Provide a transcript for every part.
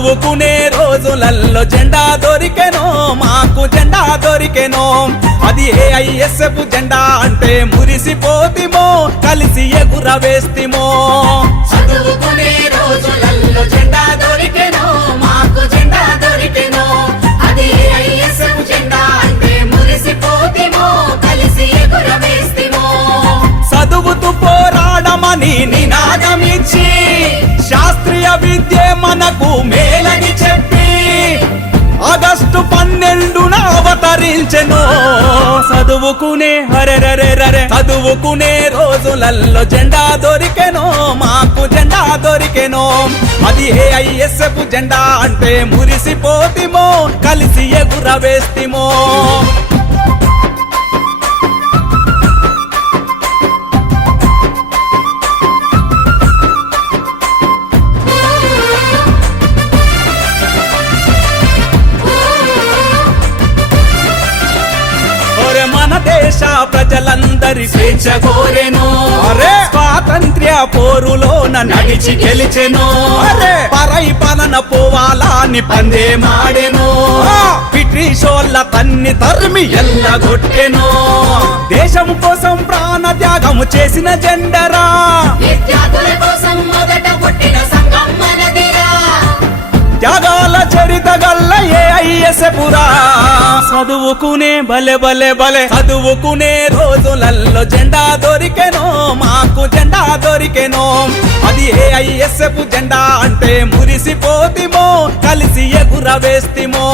చదువుకునే రోజులల్లో జెండా దొరికెనో, మాకు జెండా దొరికెనో. అది ఏఐఎస్ఎఫ్ జెండా అంటే మురిసిపోతిమో, కలిసి ఎగురవేస్తిమో. చదువుకునే రోజులల్లో జెండా దొరికెనో, మాకు జెండా దొరికెనో. అది ఏఐఎస్ఎఫ్ జెండా అంటే మురిసిపోతిమో, కలిసి ఎగురవేస్తిమో. చదువుతూ పోరాడమని నినాదమిచ్చి, శాస్త్రీయ విద్య మనకు మేలని చెప్పి ఆగస్టు 12న అవతరించెను. చదువుకునే హరెరెరెరె చదువుకునే రోజులల్లో జెండా దొరికెనో, మాకు జెండా దొరికెనో. అది ఏఐఎస్ఎఫ్ జెండా అంటే మురిసిపోతిమో, కలిసి ఎగురవేస్తిమో. మన దేశ ప్రజలందరి స్వేచ్ఛ కోరెను, అరే స్వాతంత్ర్య పోరులోన నడిచి గెలిచెను. అరే పరై పలన పోవాలని పందే మాడెను, బ్రిటిషోళ్ళ తన్ని తరిమి ఎల్లగొట్టెను. దేశం కోసం ప్రాణ త్యాగము చేసిన జెండరా, విద్యార్థుల కోసం మొదట పుట్టిన సంఘం మనదిరా. త్యాగాల చరిత గల్ల ఏఐఎస్ఎఫ్ రా. చదువుకునే బలే బలే బలే చదువుకునే రోజులల్లో జెండా దొరికెనో, మాకు జెండా దొరికెనో. అది ఏఐఎస్ఎఫ్ జెండా అంటే మురిసిపోతిమో, కలిసి ఎగురవేస్తిమో.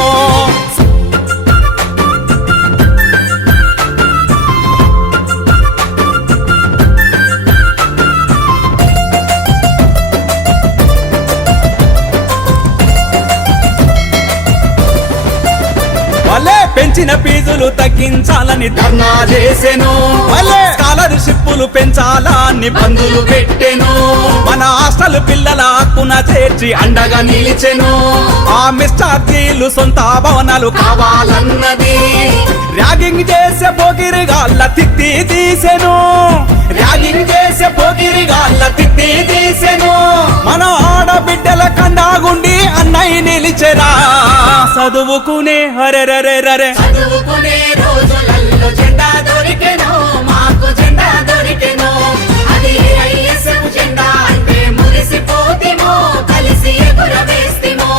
పెంచిన ఫీజులు తగ్గించాలని ధర్నా చేసెను, స్కాలర్షిప్పులు పెంచాలని బంధులు పెట్టెను. మన హాస్టల్ పిల్లల హక్కున చేర్చి అండగా నిలిచెను. ఆ మిస్టార్జీలు సొంత భవనాలు కావాలన్నది, ర్యాగింగ్ చేసే పోగిరిగాళ్ళ తిత్తి తీసెను. ర్యాగింగ్ చేసే పోగిరిగాళ్ళ తిత్తి తీసెను. మన ఆడబిడ్డల కండాగుండి అన్నయ్య నిలిచెరా. చదువుకునే హరెరెరెరె చదువుకునే రోజులల్లో జెండా దొరికెనో, మాకు జెండా దొరికెనో. అది ఏఐఎస్ఎఫ్ జెండా అంటే మురిసిపోతిమో, కలిసి ఎగురవేస్తిమో.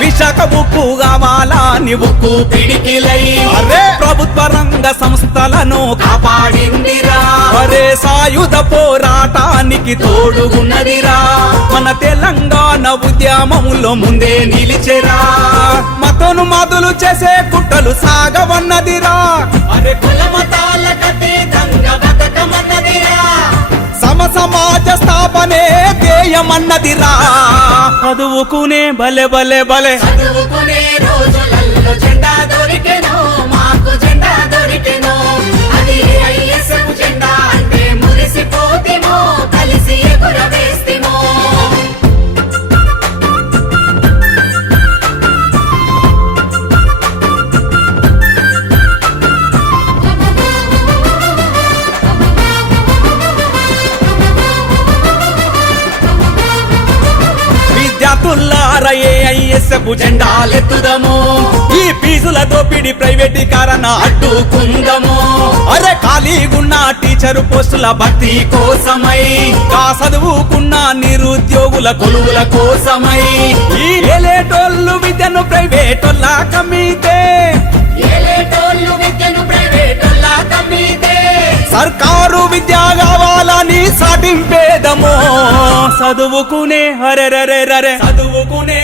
విశాఖ ఉక్కు కావాలని ఉక్కు పిడికిలై, అరే ప్రభుత్వ రంగ సంస్థలను కాపాడిందిరా. అరే సాయుధ పోరాటానికి తోడుగున్నదిరా. మన తెలంగాణ ఉద్యమంలో ముందే నిలిచెరా. మతోను మదులు చేసే కుట్రలు సాగవన్నదిరా. అరే కుల మతాలకతీతంగా బతకమన్నదిరా. సమాజ స్థాపనే ధ్యేయమన్నదిరా. చదువుకునే బలే బలే బలే చదువుకునే రోజులల్లో జెండా దొరికెనో, మాకు జెండా దొరికెనో. అది ఏఐఎస్ఎఫ్ జెండా అంటే మురిసిపోతిమో, కలిసి ఎగురవేస్తిమో. ఏఐఎస్ఎఫ్ జెండాలెత్తుదము. ఈ ఫీజుల దోపిడి ప్రైవేటీకరణ అడ్డుకుందము. అరే ఖాళీగున్న టీచరు పోస్టుల భర్తీ కోసమై, చదువుకున్న నిరుద్యోగుల కొలువుల కోసమై, ఈ ఏలేటోళ్ళు విద్యను ప్రైవేటోళ్ళ కమ్మితే, ఏలేటోళ్ళు విద్యను ప్రైవేటోళ్ళ కమ్మితే, సర్కారు విద్య కావాలని సాటింపేదము. చదువుకునే హరెరెరెరె చదువుకునే